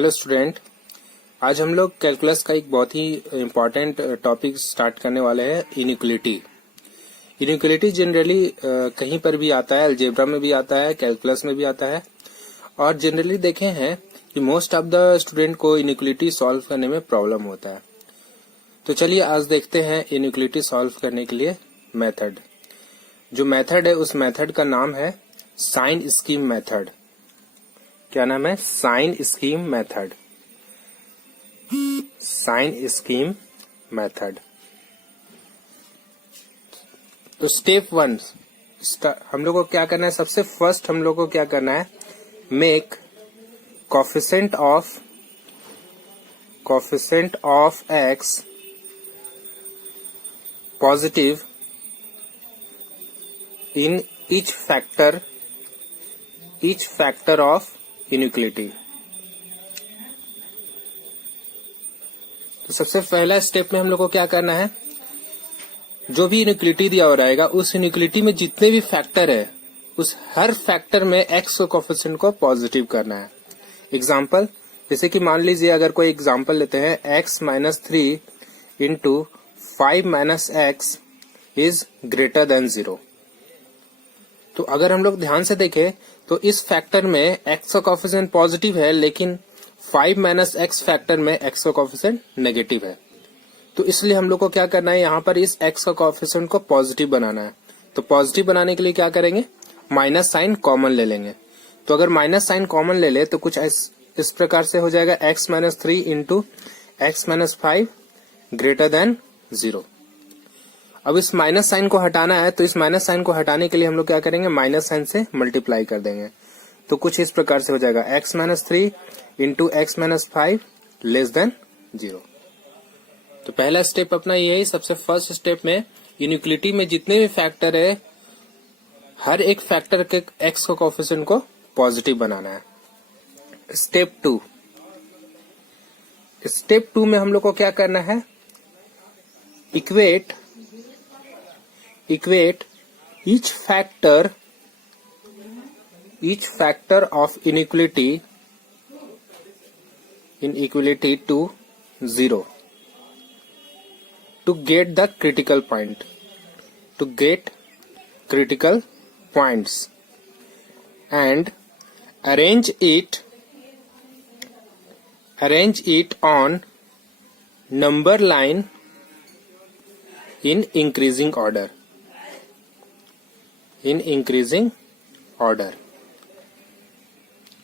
Hello student, आज हम लोग कैलकुलस का एक बहुत ही इम्पोर्टेंट टॉपिक स्टार्ट करने वाले हैं, इनइक्वालिटी। इनइक्वालिटी जनरली कहीं पर भी आता है, अलजेब्रा में भी आता है, कैलकुलस में भी आता है और जनरली देखे हैं कि मोस्ट ऑफ द स्टूडेंट को इनइक्वालिटी सॉल्व करने में प्रॉब्लम होता है। तो चलिए आज देखते हैं इनइक्वालिटी सॉल्व करने के लिए मेथड। जो मेथड है उस मेथड का नाम है साइन स्कीम मेथड। क्या नाम है? Sign scheme method. Sign scheme method. तो स्टेप 1 हम लोग को क्या करना है? सबसे फर्स्ट हम लोग को क्या करना है? Make coefficient of x positive in each factor of inequality. तो सबसे पहला स्टेप में हम लोग को क्या करना है? जो भी इनइक्वालिटी दिया हो रहेगा उस इनइक्वालिटी में जितने भी फैक्टर है उस हर फैक्टर में एक्स के कोफिशिएंट को पॉजिटिव करना है। एग्जांपल, जैसे कि मान लीजिए अगर कोई एग्जांपल लेते हैं, x minus 3 into 5 minus x is greater than 0। तो अगर हम लोग ध्यान से देखें तो इस फैक्टर में x का कोफिशिएंट पॉजिटिव है, लेकिन 5 माइनस एक्स फैक्टर में x का कोफिशिएंट नेगेटिव है। तो इसलिए हम लोग को क्या करना है? यहाँ पर इस x का कोफिशिएंट को पॉजिटिव बनाना है। तो पॉजिटिव बनाने के लिए क्या करेंगे? माइनस साइन कॉमन ले लेंगे। तो अगर माइनस साइन कॉमन ले ले तो कुछ इस प्रकार से हो जाएगा, x minus 3 into x minus 5 greater than 0। अब इस माइनस साइन को हटाना है, तो इस माइनस साइन को हटाने के लिए हम लोग क्या करेंगे? माइनस साइन से मल्टीप्लाई कर देंगे। तो कुछ इस प्रकार से हो जाएगा, x minus 3 into x minus 5 less than 0। तो पहला स्टेप अपना यही, सबसे फर्स्ट स्टेप में इनइक्वालिटी में जितने भी फैक्टर है हर एक फैक्टर के x का कोफिशिएंट को पॉजिटिव बनाना है। स्टेप 2 में हम लोग को क्या करना है? Equate each factor of inequality to 0 to get the critical points and arrange it on number line in increasing order।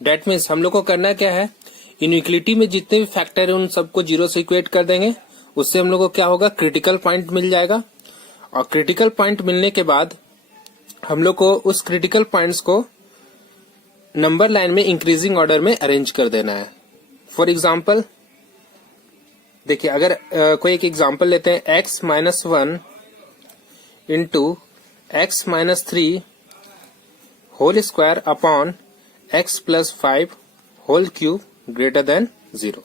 That means हम लोग को करना क्या है? इनइक्वालिटी में जितने भी फैक्टर है उन सबको 0 से इक्वेट कर देंगे। उससे हम लोग को क्या होगा? क्रिटिकल पॉइंट मिल जाएगा। और क्रिटिकल पॉइंट मिलने के बाद हम लोग को उस क्रिटिकल पॉइंट्स को नंबर लाइन में इंक्रीजिंग ऑर्डर में अरेंज कर देना है। फॉर एग्जाम्पल देखिए, अगर कोई एक एग्जाम्पल लेते हैं, x minus 1 into x minus 3 whole square upon x plus 5 whole cube greater than 0।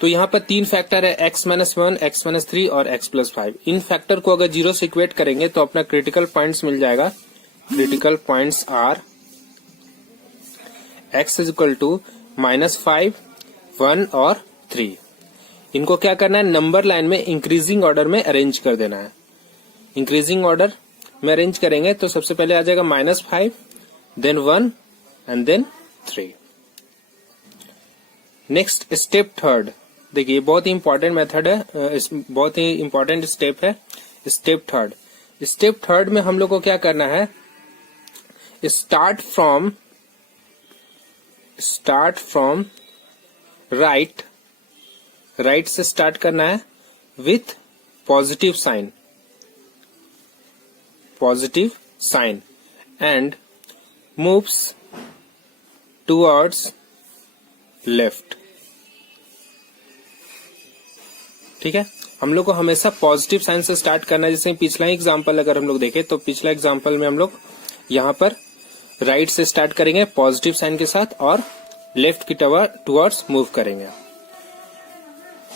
तो यहाँ पर 3 फैक्टर है, x माइनस 1, x माइनस 3 और x प्लस 5। इन फैक्टर को अगर 0 से इक्वेट करेंगे तो अपना क्रिटिकल पॉइंट्स मिल जाएगा। Critical points are x is equal to minus 5, 1 और 3। इनको क्या करना है? नंबर लाइन में इंक्रीजिंग ऑर्डर में अरेंज कर देना है। इंक्रीजिंग ऑर्डर में अरेंज करेंगे तो सबसे पहले आ जाएगा minus 5, then 1 and then 3। Next step 3। देखिए बहुत ही इंपॉर्टेंट मेथड है, बहुत ही इंपॉर्टेंट स्टेप है। स्टेप 3 में हम लोग को क्या करना है? स्टार्ट फ्रॉम राइट से स्टार्ट करना है with positive sign and moves towards left. ठीक है, हम लोग को हमेशा पॉजिटिव साइन से स्टार्ट करना है। जैसे पिछला एग्जांपल अगर हम लोग देखें तो पिछला एग्जांपल में हम लोग यहाँ पर राइट से स्टार्ट करेंगे पॉजिटिव साइन के साथ और लेफ्ट की टुवर्ड्स मूव करेंगे।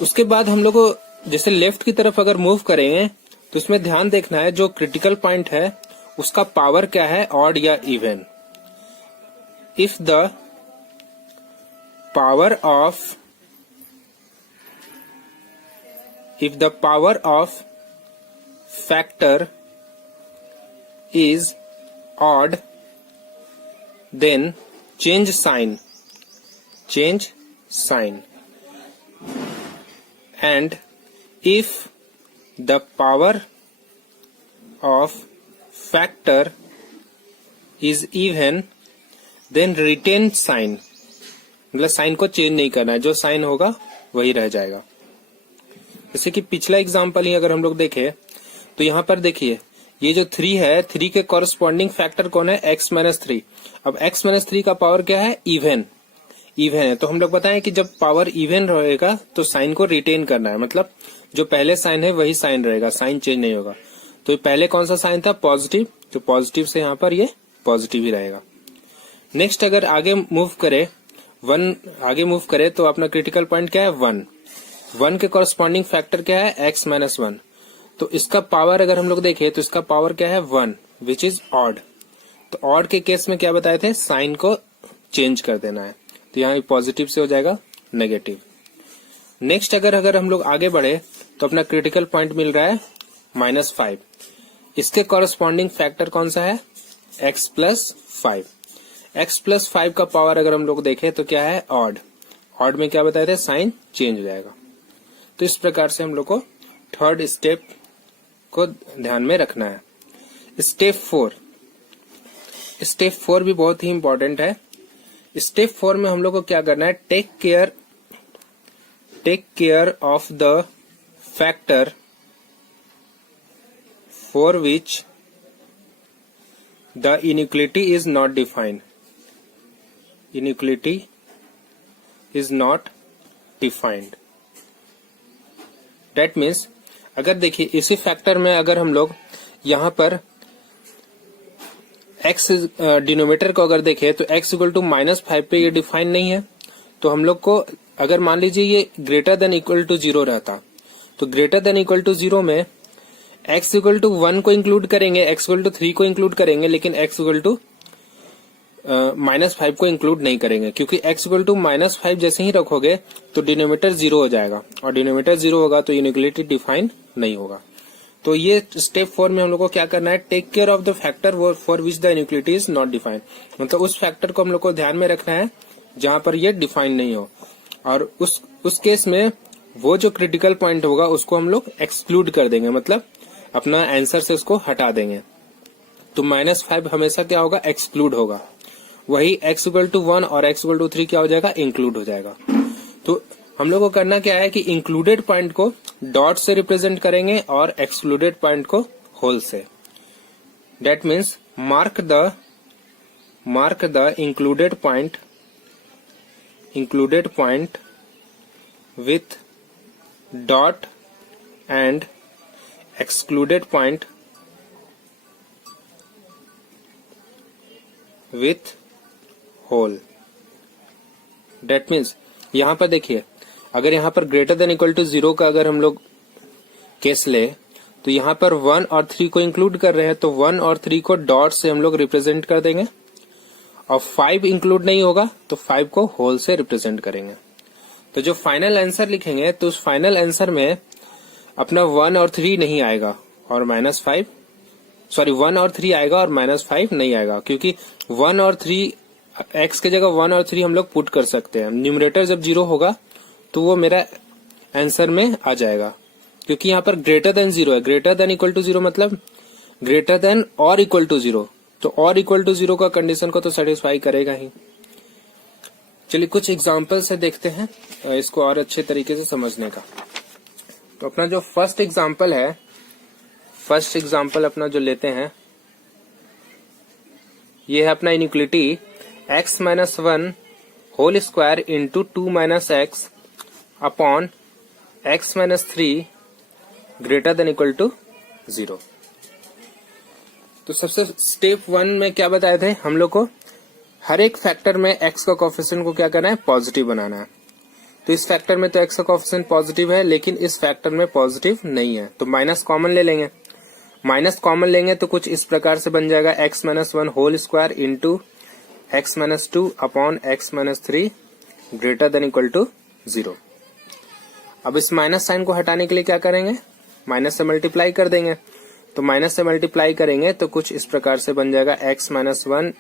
उसके बाद हम लोग को जैसे लेफ्ट की तरफ अगर मूव करेंगे तो इसमें ध्यान देखना है जो क्रिटिकल पॉइंट है उसका पावर क्या है, ऑड या even. If the power of factor is odd, then change sign, and if the power of factor is even, then retain sign, मतलब साइन को चेंज नहीं करना है, जो साइन होगा वही रह जाएगा। जैसे कि पिछला एग्जांपल ही अगर हम लोग देखें तो यहाँ पर देखिए ये जो 3 है, 3 के कॉरस्पॉन्डिंग फैक्टर कौन है, x-3। अब x-3 का पावर क्या है, इवन है। तो हम लोग बताएं कि जब पावर इवन रहेगा तो साइन को रिटेन करना है, मतलब जो पहले साइन है वही साइन रहेगा, साइन चेंज नहीं होगा। तो पहले कौन सा साइन था, पॉजिटिव, तो पॉजिटिव से यहाँ पर ये पॉजिटिव ही रहेगा। नेक्स्ट अगर आगे मूव करे तो अपना क्रिटिकल पॉइंट क्या है, 1 के कॉरस्पॉन्डिंग फैक्टर क्या है, x-1। तो इसका पावर अगर हम लोग देखें तो इसका पावर क्या है, 1, विच इज ऑड। तो ऑड के केस में क्या बताए थे, साइन को चेंज कर देना है, तो यहाँ पॉजिटिव से हो जाएगा नेगेटिव। नेक्स्ट अगर हम लोग आगे बढ़े तो अपना क्रिटिकल पॉइंट मिल रहा है -5। इसके कॉरस्पॉन्डिंग फैक्टर कौन सा है, x+5। x+5 का पावर अगर हम लोग देखें तो क्या है, ऑड में क्या बताए थे, साइन चेंज हो जाएगा। तो इस प्रकार से हम लोग को थर्ड स्टेप को ध्यान में रखना है। स्टेप 4 भी बहुत ही इंपॉर्टेंट है। स्टेप 4 में हम लोग को क्या करना है, take care of the factor for which the inequality is not defined. Inequality is not defined, that means अगर देखिए इसी फैक्टर में अगर हम लोग यहाँ पर x डिनोमिनेटर को अगर देखें तो x इक्वल टू -5 पे ये डिफाइन नहीं है। तो हम लोग को अगर मान लीजिए ये ग्रेटर देन इक्वल टू 0 रहता, तो ग्रेटर देन इक्वल टू 0 में x इक्वल टू 1 को इंक्लूड करेंगे, x इक्वल टू 3 को इंक्लूड करेंगे, लेकिन x इक्वल टू -5 को इंक्लूड नहीं करेंगे, क्योंकि x इक्वल टू -5 जैसे ही रखोगे तो डिनोमिनेटर 0 हो जाएगा, और डिनोमिनेटर 0 होगा तो इनइक्वालिटी डिफाइन नहीं होगा। तो ये स्टेप 4 में हम लोग को क्या करना है, take care of the factor for which the inequality is not defined, मतलब उस फैक्टर को हम लोग को ध्यान में रखना है जहां पर ये डिफाइन नहीं हो, और उस केस में वो जो क्रिटिकल पॉइंट होगा उसको हम लोग एक्सक्लूड कर देंगे, मतलब अपना आंसर से उसको हटा देंगे। तो -5 हमेशा क्या होगा, एक्सक्लूड होगा। वही x इक्वल टू 1 और x इक्वल टू 3 क्या हो जाएगा, इंक्लूड हो जाएगा। तो हम लोग को करना क्या है कि इंक्लूडेड पॉइंट को डॉट से रिप्रेजेंट करेंगे और एक्सक्लूडेड पॉइंट को होल से। That means mark the included point with dot and excluded point with hole। That means यहां पर देखिए अगर यहां पर ग्रेटर देन इक्वल टू 0 का अगर हम लोग केस ले तो यहां पर 1 और 3 को इंक्लूड कर रहे हैं, तो 1 और 3 को डॉट से हम लोग रिप्रेजेंट कर देंगे, और 5 इंक्लूड नहीं होगा तो 5 को होल से रिप्रेजेंट करेंगे। तो जो फाइनल आंसर लिखेंगे तो उस फाइनल आंसर में अपना 1 और 3 नहीं आएगा और 1 और 3 आएगा और -5 नहीं आएगा, क्योंकि 1 और 3 x के जगह 1 और 3 हम लोग पुट कर सकते हैं। न्यूमरेटर जब 0 होगा तो वो मेरा आंसर में आ जाएगा, क्योंकि यहाँ पर ग्रेटर देन 0 है। ग्रेटर देन इक्वल टू 0 मतलब ग्रेटर देन और इक्वल टू 0, तो और इक्वल टू 0 का कंडीशन को तो सेटिस्फाई करेगा ही। चलिए कुछ एग्जाम्पल से देखते हैं इसको और अच्छे तरीके से समझने का। तो अपना जो फर्स्ट एग्जाम्पल अपना जो लेते हैं, ये है अपना inequality x-1 whole square into 2 - x upon x-3 greater than equal to 0। तो सबसे स्टेप 1 में क्या बताए थे हम लोग को, हर एक फैक्टर में x का कोएफिशिएंट को क्या करना है, पॉजिटिव बनाना है। तो इस फैक्टर में तो x का कोएफिशिएंट पॉजिटिव है, लेकिन इस फैक्टर में पॉजिटिव नहीं है, तो माइनस कॉमन ले लेंगे। माइनस कॉमन लेंगे तो कुछ इस प्रकार से बन जाएगा x-1 whole square into x-2 upon x-3 greater than equal to 0। अब इस माइनस साइन को हटाने के लिए क्या करेंगे, माइनस से मल्टीप्लाई कर देंगे। तो माइनस से मल्टीप्लाई करेंगे तो कुछ इस प्रकार से बन जाएगा x-1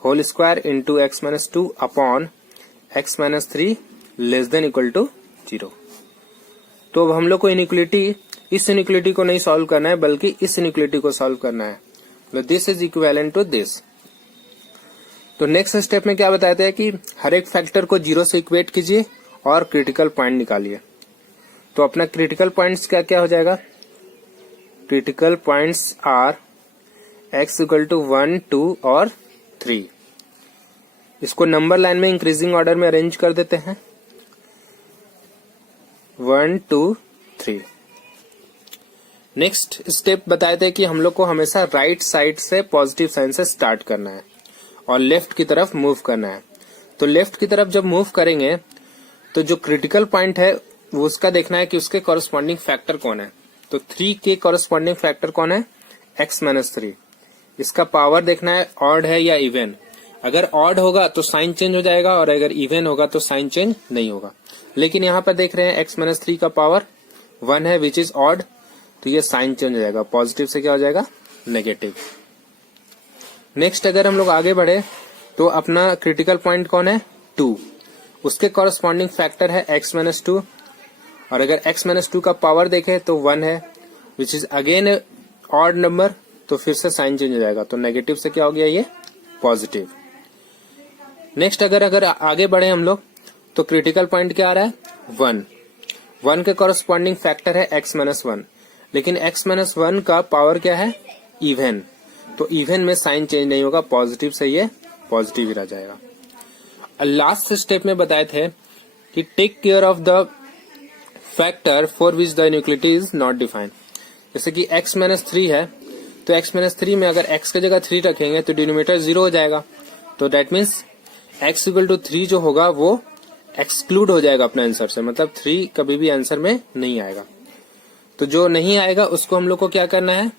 whole square into x-2 upon x-3 less than equal to 0। तो अब हम लोग को इनइक्वालिटी, इस इनइक्वालिटी को नहीं सॉल्व करना है बल्कि इस इनइक्वालिटी को सॉल्व करना है। तो this is equivalent to this. तो नेक्स्ट स्टेप में क्या बताते हैं कि हर एक फैक्टर को 0 से इक्वेट कीजिए और क्रिटिकल पॉइंट निकालिए। तो अपना क्रिटिकल पॉइंट्स क्या क्या हो जाएगा, critical points are x equal to 1, 2 और 3। इसको नंबर लाइन में इंक्रीजिंग ऑर्डर में अरेंज कर देते हैं, 1, 2, 3। नेक्स्ट स्टेप बताए थे कि हम लोग को हमेशा राइट साइड से पॉजिटिव साइन से स्टार्ट करना है और लेफ्ट की तरफ मूव करना है। तो लेफ्ट की तरफ जब मूव करेंगे तो जो क्रिटिकल पॉइंट है वो उसका देखना है कि उसके कॉरस्पॉन्डिंग फैक्टर कौन है। तो 3 के कॉरस्पॉन्डिंग फैक्टर कौन है, x-3। इसका पावर देखना है ऑड है या इवन। अगर ऑड होगा तो साइन चेंज हो जाएगा और अगर इवन होगा तो साइन चेंज नहीं होगा। लेकिन यहाँ पर देख रहे हैं x-3 का पावर 1 है विच इज ऑड, तो ये साइन चेंज हो जाएगा, पॉजिटिव से क्या हो जाएगा, नेगेटिव। नेक्स्ट अगर हम लोग आगे बढ़े तो अपना क्रिटिकल पॉइंट कौन है, 2। उसके कॉरस्पॉन्डिंग फैक्टर है x-2 और अगर x-2 का पावर देखें तो 1 है which is again odd number, तो फिर से साइन चेंज हो जाएगा। तो नेगेटिव से क्या हो गया, ये पॉजिटिव। नेक्स्ट अगर आगे बढ़े हम लोग तो क्रिटिकल पॉइंट क्या आ रहा है, 1 के कॉरस्पॉन्डिंग फैक्टर है x-1, लेकिन x-1 का पावर क्या है, इवन। तो इवन में साइन चेंज नहीं होगा, पॉजिटिव से ये पॉजिटिव ही रह जाएगा। लास्ट स्टेप में बताए थे कि take care of the factor for which the inequality is not defined. जैसे कि x-3 है तो x-3 में अगर x की जगह 3 रखेंगे तो डिनोमिनेटर 0 हो जाएगा। तो that means x equal to 3 जो होगा वो एक्सक्लूड हो जाएगा अपने आंसर से, मतलब 3 कभी भी आंसर में नहीं आएगा। तो जो नहीं आएगा उसको हम लोग को क्या करना है,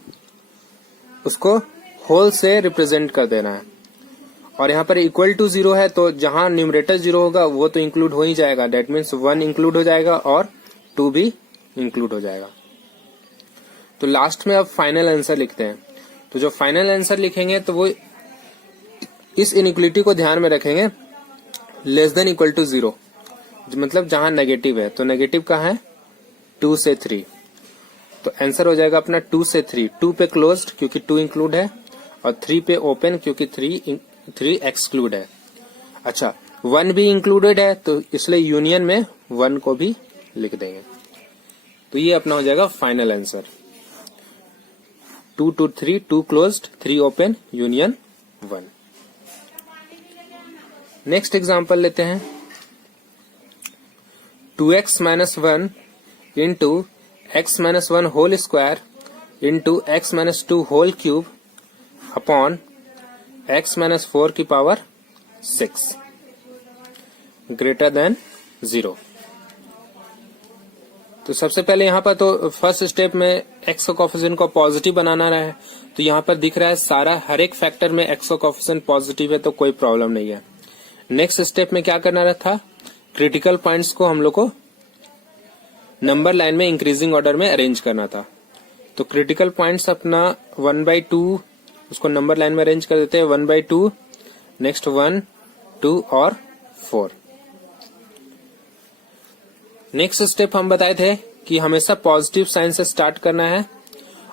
उसको होल से रिप्रेजेंट कर देना है। और यहाँ पर इक्वल टू 0 है तो जहां न्यूमरेटर 0 होगा वो तो इंक्लूड हो ही जाएगा, दैट मीन्स 1 इंक्लूड हो जाएगा और 2 भी इंक्लूड हो जाएगा। तो लास्ट में अब फाइनल आंसर लिखते हैं। तो जो फाइनल आंसर लिखेंगे तो वो इस इनइक्वालिटी को ध्यान में रखेंगे, लेस देन इक्वल टू 0, मतलब जहां नेगेटिव है। तो नेगेटिव कहाँ है, 2 से 3। तो आंसर हो जाएगा अपना 2 से 3। 2 पे क्लोज्ड क्योंकि 2 इंक्लूड है और 3 पे ओपन क्योंकि 3 एक्सक्लूड है। अच्छा 1 भी इंक्लूडेड है तो इसलिए यूनियन में 1 को भी लिख देंगे। तो ये अपना हो जाएगा final answer, 2 to 3, 2 closed, 3 open, union 1। Next example लेते हैं, 2x-1 into x-1 whole square into x-2 whole cube upon x-4 की पावर 6 ग्रेटर देन 0। तो सबसे पहले यहाँ पर तो फर्स्ट स्टेप में x का कोफिशिएंट को पॉजिटिव बनाना रहा है। तो यहाँ पर दिख रहा है सारा हर एक फैक्टर में x का कोफिशिएंट पॉजिटिव है तो कोई प्रॉब्लम नहीं है। नेक्स्ट स्टेप में क्या करना रहा था, क्रिटिकल पॉइंट्स को हम लोग को नंबर लाइन में इंक्रीजिंग ऑर्डर में अरेंज करना था। तो क्रिटिकल पॉइंट्स अपना 1/2 उसको नंबर लाइन में अरेंज कर देते हैं, 1/2, नेक्स्ट 1, 2 और 4। नेक्स्ट स्टेप हम बताए थे कि हमेशा पॉजिटिव साइन से स्टार्ट करना है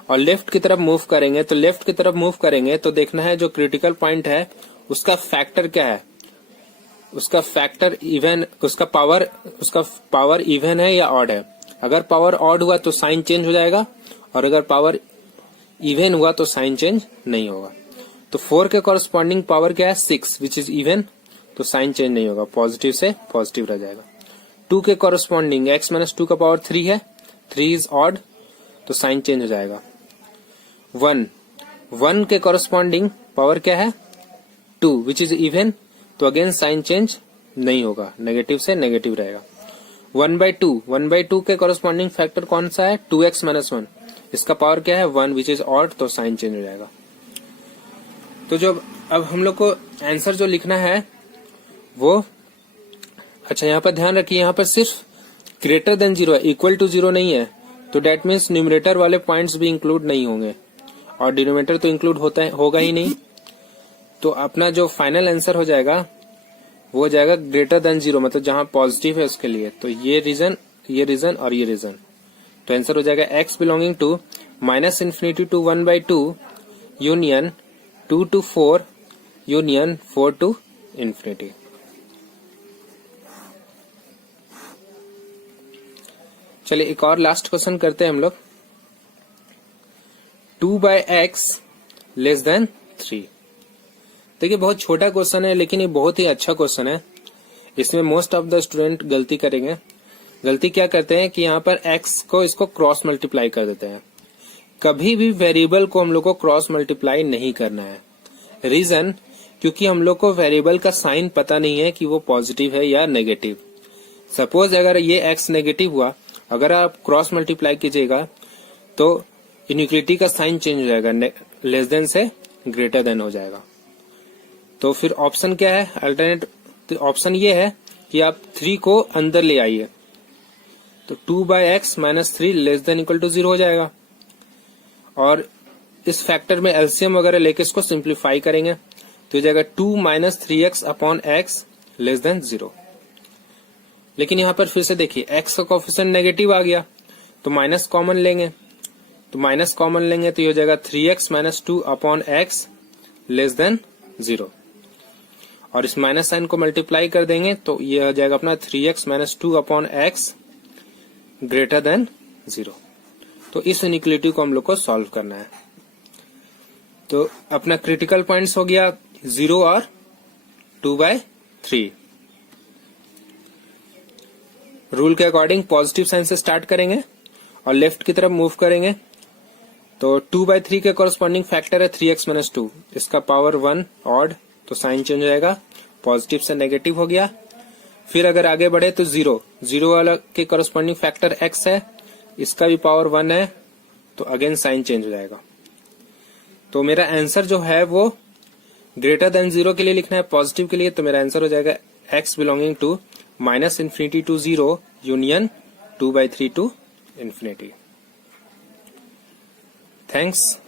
और लेफ्ट की तरफ मूव करेंगे। तो लेफ्ट की तरफ मूव करेंगे तो देखना है जो क्रिटिकल पॉइंट है उसका फैक्टर क्या है, उसका फैक्टर इवन, उसका पावर इवन है या ऑड है। अगर पावर ऑड हुआ तो साइन चेंज हो जाएगा और अगर पावर इवन हुआ तो साइन चेंज नहीं होगा। तो 4 के कॉरस्पॉन्डिंग पावर क्या है, 6 विच इज इवन, तो साइन चेंज नहीं होगा, पॉजिटिव से पॉजिटिव रह जाएगा। 2 के कॉरस्पॉन्डिंग x-2 का पावर 3 है, 3 इज ऑड, तो साइन चेंज हो जाएगा। 1 के कॉरस्पॉन्डिंग पावर क्या है, 2 विच इज इवन, तो अगेन साइन चेंज नहीं होगा, नेगेटिव से नेगेटिव रहेगा। 1/2 के कॉरस्पॉन्डिंग फैक्टर कौन सा है, 2x-1, इसका पावर क्या है 1 विच इज ऑड, तो साइन चेंज हो जाएगा। तो जो अब हम लोग को आंसर जो लिखना है वो अच्छा, यहाँ पर ध्यान रखिए, यहाँ पर सिर्फ ग्रेटर देन 0 है, इक्वल टू 0 नहीं है, तो डेट मीन्स न्यूमरेटर वाले पॉइंट्स भी इंक्लूड नहीं होंगे और डिनोमिनेटर तो इंक्लूड होगा ही नहीं। तो अपना जो फाइनल आंसर हो जाएगा वो हो जाएगा ग्रेटर देन 0, मतलब जहां पॉजिटिव है उसके लिए। तो ये रीजन और ये रीजन, तो आंसर हो जाएगा x belonging to -∞ to 1/2 union 2 to 4 union 4 to ∞। चलिए एक और लास्ट क्वेश्चन करते हैं हम लोग। 2/x less than 3। देखिए बहुत छोटा क्वेश्चन है लेकिन ये बहुत ही अच्छा क्वेश्चन है। इसमें मोस्ट ऑफ द स्टूडेंट गलती करेंगे। गलती क्या करते हैं कि यहाँ पर x को इसको क्रॉस मल्टीप्लाई कर देते हैं। कभी भी वेरिएबल को हम लोग को क्रॉस मल्टीप्लाई नहीं करना है। रीजन, क्योंकि हम लोग को वेरिएबल का साइन पता नहीं है कि वो पॉजिटिव है या नेगेटिव। सपोज अगर ये x नेगेटिव हुआ, अगर आप क्रॉस मल्टीप्लाई कीजिएगा तो इनइक्वालिटी का साइन चेंज हो जाएगा, लेस देन से ग्रेटर देन हो जाएगा। तो फिर ऑप्शन क्या है? अल्टरनेट ऑप्शन ये है कि आप 3 को अंदर ले आइए, तो 2/x - 3 less than equal to 0 हो जाएगा। और इस फैक्टर में एलसीएम वगैरह लेके इसको सिंप्लीफाई करेंगे तो हो जाएगा 2 - 3x upon x less than 0। लेकिन यहाँ पर फिर से देखिए x का कोफिशिएंट नेगेटिव आ गया तो माइनस कॉमन लेंगे, तो माइनस कॉमन लेंगे तो ये हो जाएगा 3x - 2 upon x less than 0। और इस माइनस साइन को मल्टीप्लाई कर देंगे तो ये हो जाएगा अपना 3x - 2 upon x greater than 0। तो इस इनइक्वालिटी को हम लोग को सॉल्व करना है। तो अपना क्रिटिकल पॉइंट्स हो गया 0 और 2/3। रूल के अकॉर्डिंग पॉजिटिव साइन से स्टार्ट करेंगे और लेफ्ट की तरफ मूव करेंगे। तो 2/3 के कॉरस्पॉन्डिंग फैक्टर है 3x - 2, इसका पावर 1 ऑड, तो साइन चेंज हो जाएगा, पॉजिटिव से नेगेटिव हो गया। फिर अगर आगे बढ़े तो 0 वाला के कॉरस्पॉन्डिंग फैक्टर x है, इसका भी पावर 1 है, तो अगेन साइन चेंज हो जाएगा। तो मेरा आंसर जो है वो ग्रेटर देन 0 के लिए लिखना है, पॉजिटिव के लिए। तो मेरा आंसर हो जाएगा x belonging to -∞ to 0 union 2/3 to ∞। Thanks.